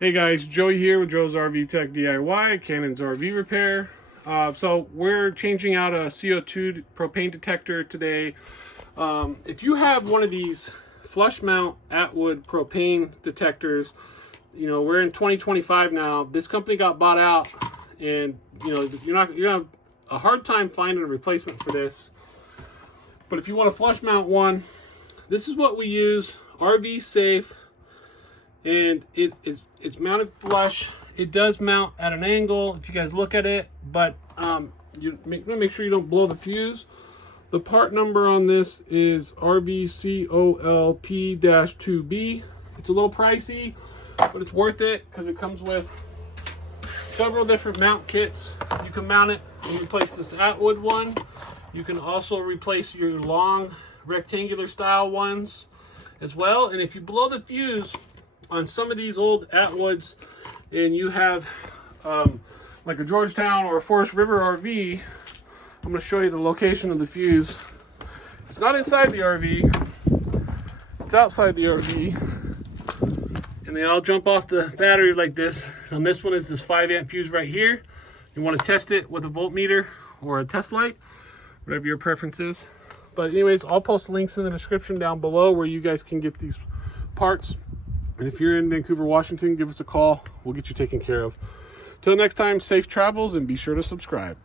Hey guys, Joey here with Joe's RV Tech DIY, Cannon's RV Repair. So we're changing out a CO2 propane detector today. If you have one of these flush mount Atwood propane detectors, you know, we're in 2025 now. This company got bought out, and you know, you're gonna have a hard time finding a replacement for this. But if you want a flush mount one, this is what we use. RV safe. And it's mounted flush. It does mount at an angle if you guys look at it, but you make sure you don't blow the fuse. The part number on this is RVCOLP-2B. It's a little pricey, but it's worth it because it comes with several different mount kits. You can mount it and replace this Atwood one. You can also replace your long rectangular style ones as well. And if you blow the fuse on some of these old Atwoods and you have like a Georgetown or a Forrest River Rv, I'm going to show you the location of the fuse. It's not inside the RV, it's outside the RV, and they all jump off the battery like this. On this one is this 5 amp fuse right here. You want to test it with a voltmeter or a test light, whatever your preference is. But anyways, I'll post links in the description down below where you guys can get these parts. And if you're in Vancouver, Washington, give us a call. We'll get you taken care of. Till next time, safe travels and be sure to subscribe.